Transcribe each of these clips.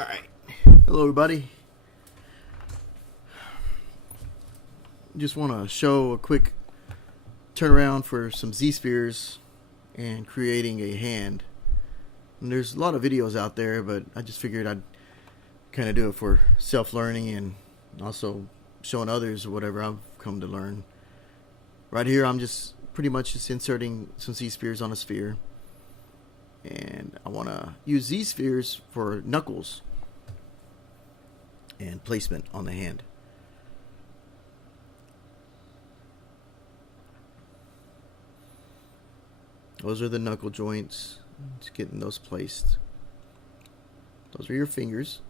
Alright, hello everybody. Just want to show a quick turnaround for some Z-spheres and creating a hand. And there's a lot of videos out there, but I just figured I'd kind of do it for self-learning and also showing others whatever I've come to learn. Right here I'm just pretty much just inserting some Z-spheres on a sphere. And I want to use Z-spheres for knuckles and placement on the hand. Those are the knuckle joints. Just getting those placed. Those are your fingers.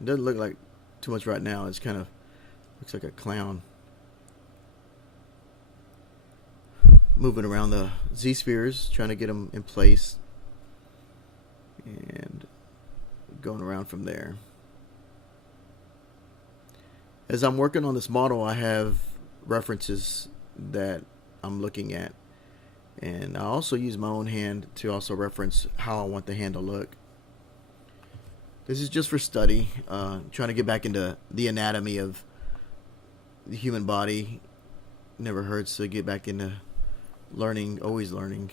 It doesn't look like too much right now. It's kind of looks like a clown. Moving around the Z-spheres, trying to get them in place. And going around from there. As I'm working on this model, I have references that I'm looking at. And I also use my own hand to also reference how I want the hand to look. This is just for study, trying to get back into the anatomy of the human body. Never hurts to get back into learning, always learning.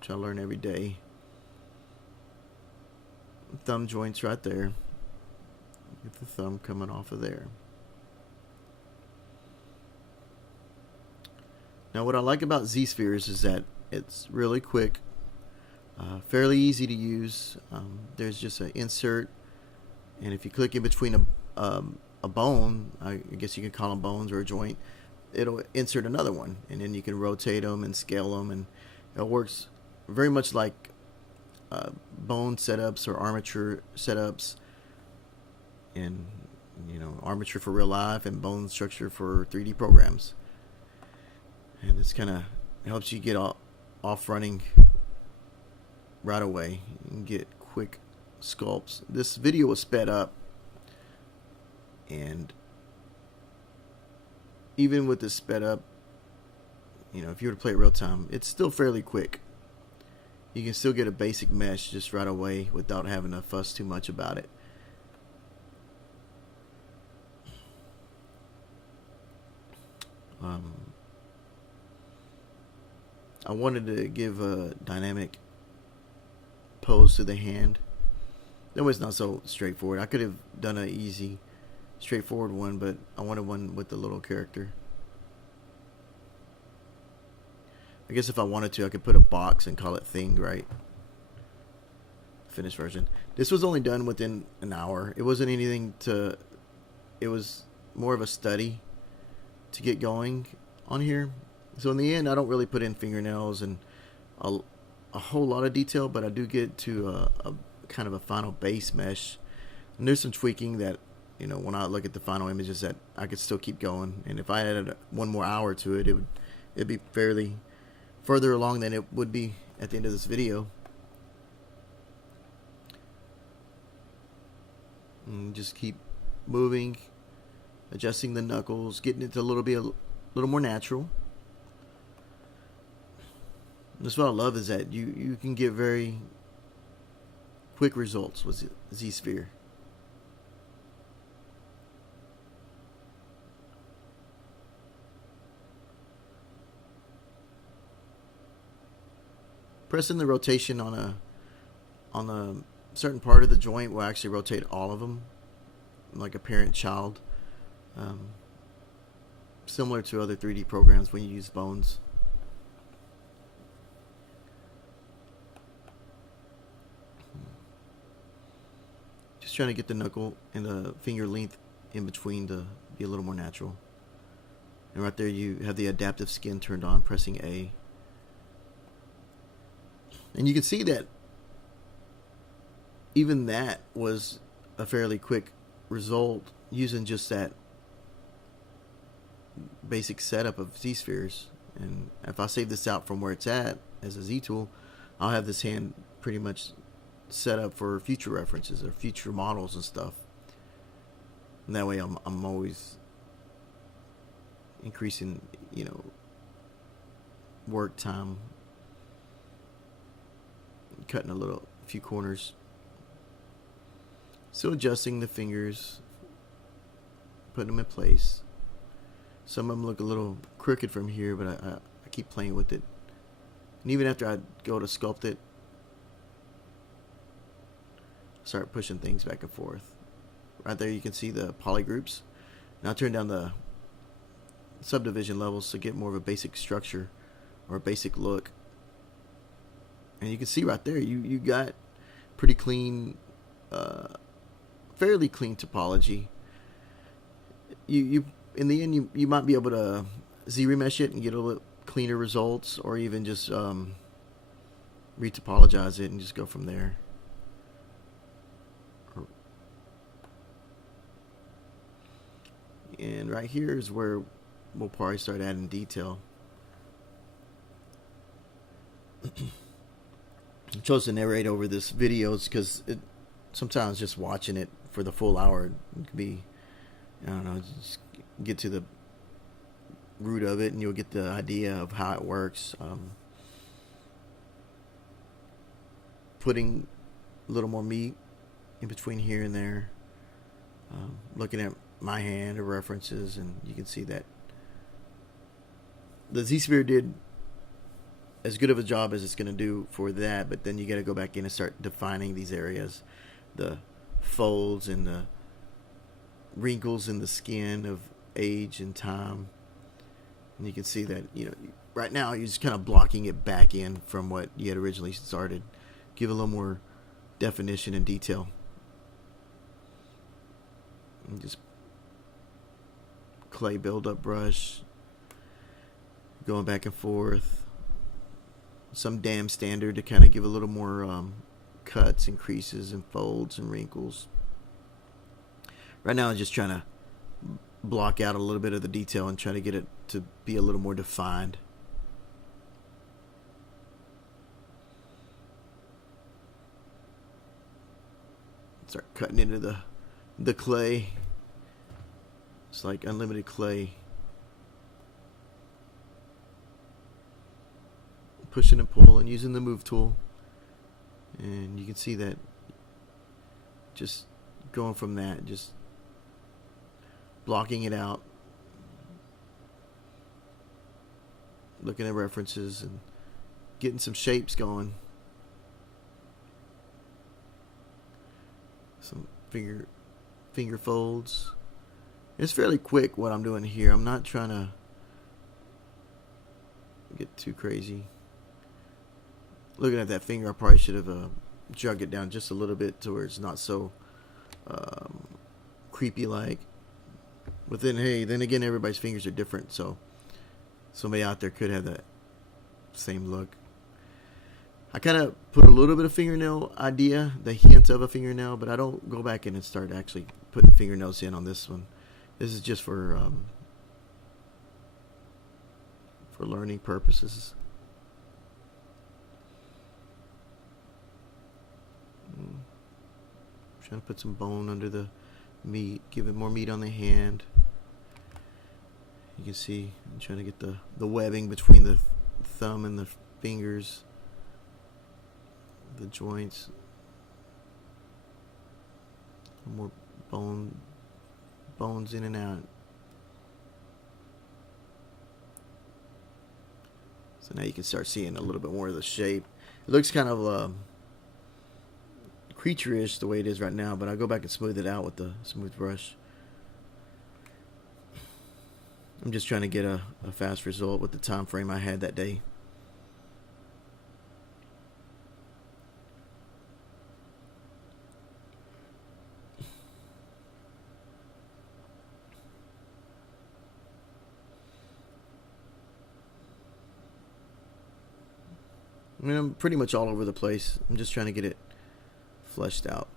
Try to learn every day. Thumb joints right there. Get the thumb coming off of there. Now what I like about Z-spheres is that it's really quick, fairly easy to use. There's just an insert, and if you click in between a bone, I guess you could call them bones or a joint, it'll insert another one, and then you can rotate them and scale them, and it works very much like bone setups or armature setups, and armature for real life and bone structure for 3D programs. And this kind of helps you get off running right away and get quick sculpts. This video was sped up, and even with this sped up, if you were to play it real time, it's still fairly quick. You can still get a basic mesh just right away without having to fuss too much about it. I wanted to give a dynamic pose to the hand. That was not so straightforward. I could have done an easy, straightforward one, but I wanted one with a little character. I guess if I wanted to, I could put a box and call it thing, right? Finished version. This was only done within an hour. It wasn't anything to... It was more of a study to get going on here. So in the end, I don't really put in fingernails and a whole lot of detail, but I do get to a kind of a final base mesh. And there's some tweaking that, when I look at the final images, that I could still keep going. And if I added one more hour to it, it'd be fairly further along than it would be at the end of this video. And just keep moving, adjusting the knuckles, getting it to a little more natural. That's what I love, is that you can get very quick results with Z-sphere. Pressing the rotation on a certain part of the joint will actually rotate all of them, like a parent-child. Similar to other 3D programs when you use bones. Just trying to get the knuckle and the finger length in between to be a little more natural. And right there you have the adaptive skin turned on, pressing A. And you can see that even that was a fairly quick result using just that basic setup of Z-spheres. And if I save this out from where it's at as a Z tool, I'll have this hand pretty much set up for future references or future models and stuff. And that way I'm always increasing, work time, cutting a few corners. Still adjusting the fingers, putting them in place. Some of them look a little crooked from here, but I keep playing with it. And even after I go to sculpt it, start pushing things back and forth. Right there you can see the polygroups. Now turn down the subdivision levels to get more of a basic structure or a basic look. And you can see right there you got pretty clean, fairly clean topology. You in the end you might be able to z-remesh it and get a little cleaner results, or even just retopologize it and just go from there. And right here is where we'll probably start adding detail. I chose to narrate over this videos because sometimes just watching it for the full hour it can be, I don't know, just get to the root of it and you'll get the idea of how it works. Putting a little more meat in between here and there, looking at my hand or references, and you can see that the Zsphere did as good of a job as it's going to do for that, but then you got to go back in and start defining these areas, the folds and the wrinkles in the skin of age and time. And you can see that, you know, right now you're just kind of blocking it back in from what you had originally started. Give a little more definition and detail. And just clay build-up brush, going back and forth. Some dam standard to kind of give a little more cuts and creases and folds and wrinkles. Right now I'm just trying to block out a little bit of the detail and try to get it to be a little more defined. Start cutting into the clay. It's like unlimited clay. Pushing and pulling, using the move tool. And you can see that just going from that, just blocking it out. Looking at references and getting some shapes going. Some finger folds. It's fairly quick what I'm doing here. I'm not trying to get too crazy. Looking at that finger, I probably should have jug it down just a little bit to where it's not so creepy like. But then, hey, then again, everybody's fingers are different, so somebody out there could have that same look. I kind of put a little bit of fingernail idea, the hint of a fingernail, but I don't go back in and start actually putting fingernails in on this one. This is just for learning purposes. Trying to put some bone under the meat, give it more meat on the hand. You can see I'm trying to get the webbing between the thumb and the fingers, the joints. More bones in and out. So now you can start seeing a little bit more of the shape. It looks kind of creature-ish the way it is right now, but I'll go back and smooth it out with the smooth brush. I'm just trying to get a fast result with the time frame I had that day. I mean, I'm pretty much all over the place. I'm just trying to get it fleshed out.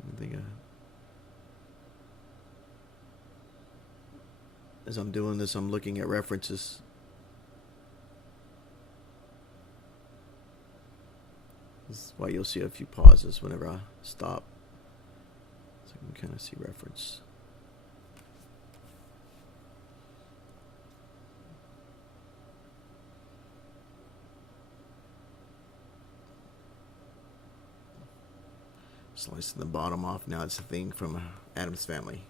I think as I'm doing this, I'm looking at references. This is why you'll see a few pauses whenever I stop, so you can kind of see reference. Slicing the bottom off. Now it's a thing from Adam's Family.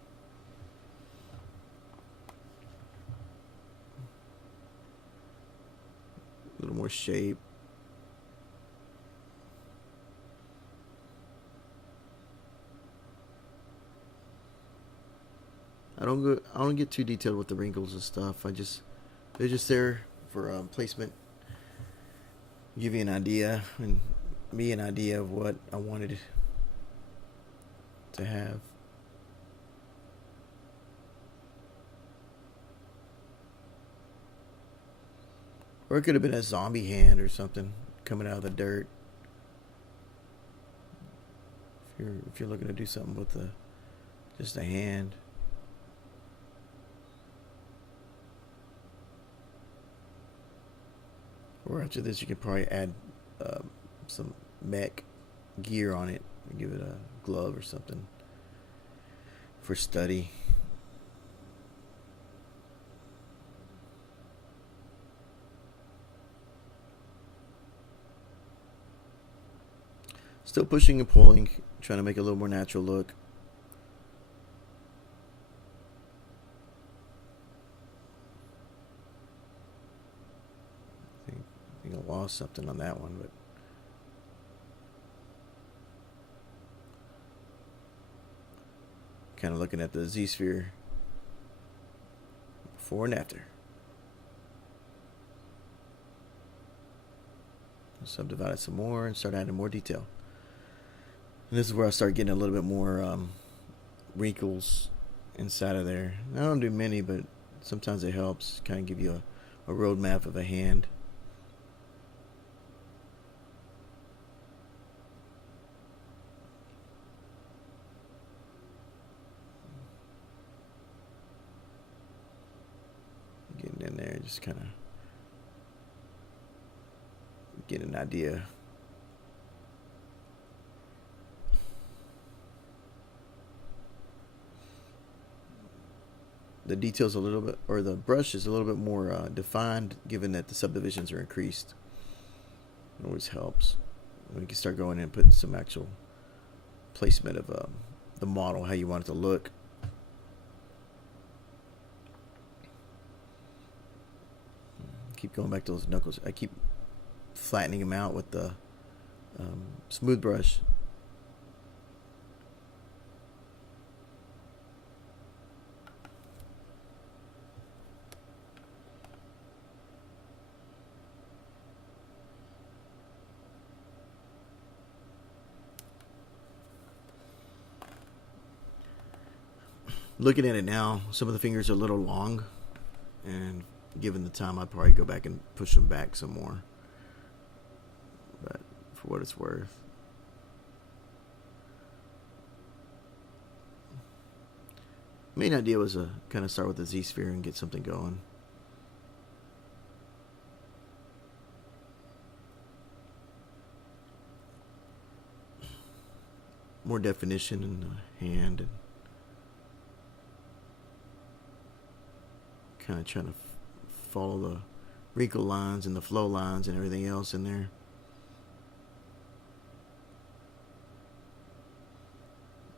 A little more shape. I don't get too detailed with the wrinkles and stuff. They're just there for placement. Give you an idea, and me an idea of what I wanted to have. Or it could have been a zombie hand or something coming out of the dirt. If you're looking to do something with just a hand. Or after this, you can probably add some mech gear on it. Give it a glove or something for study. Still pushing and pulling, trying to make it a little more natural look. I think I lost something on that one, but kind of looking at the Zsphere before and after. Subdivide it some more and start adding more detail. And this is where I start getting a little bit more wrinkles inside of there. I don't do many, but sometimes it helps. Kind of give you a roadmap of a hand. Getting in there, just kind of get an idea. The details a little bit, or the brush is a little bit more defined, given that the subdivisions are increased. It always helps. We can start going in and putting some actual placement of the model, how you want it to look. Keep going back to those knuckles. I keep flattening them out with the smooth brush. Looking at it now, some of the fingers are a little long, and given the time, I'd probably go back and push them back some more. But for what it's worth, main idea was to kind of start with the Z-sphere and get something going. More definition in the hand, and kind of trying to follow the wrinkle lines and the flow lines and everything else in there.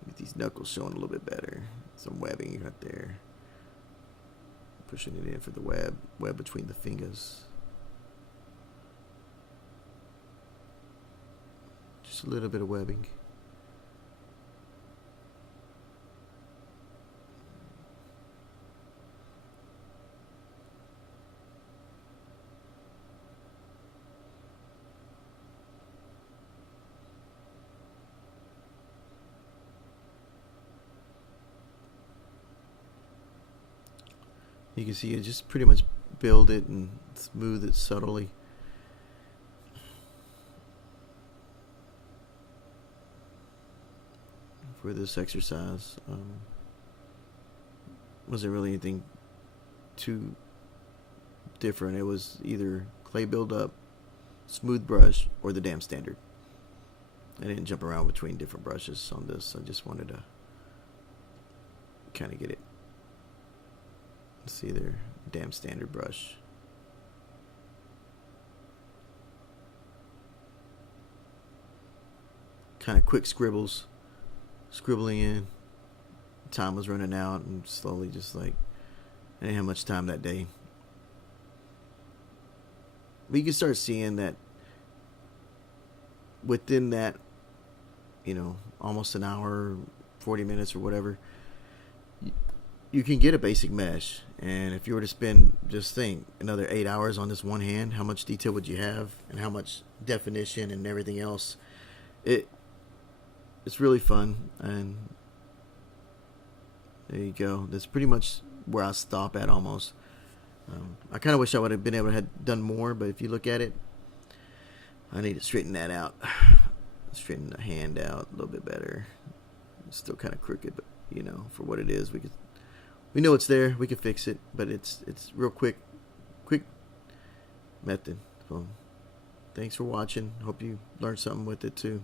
Get these knuckles showing a little bit better. Some webbing right there. Pushing it in for the web between the fingers. Just a little bit of webbing. You can see it just pretty much build it and smooth it subtly. For this exercise, wasn't really anything too different. It was either clay build-up, smooth brush, or the damn standard. I didn't jump around between different brushes on this. I just wanted to kind of get it. See their damn standard brush. Kind of quick scribbles. scribbling in. Time was running out, and slowly just like I didn't have much time that day. But you can start seeing that within that, almost an hour, 40 minutes or whatever, you can get a basic mesh. And if you were to spend, just think, another 8 hours on this one hand, how much detail would you have, and how much definition and everything else? It's really fun. And there you go. That's pretty much where I stop at almost. I kind of wish I would have been able to have done more, but if you look at it, I need to straighten that out. Straighten the hand out a little bit better. It's still kind of crooked, but for what it is, we know it's there. We can fix it, but it's real quick method. So, thanks for watching. Hope you learned something with it too.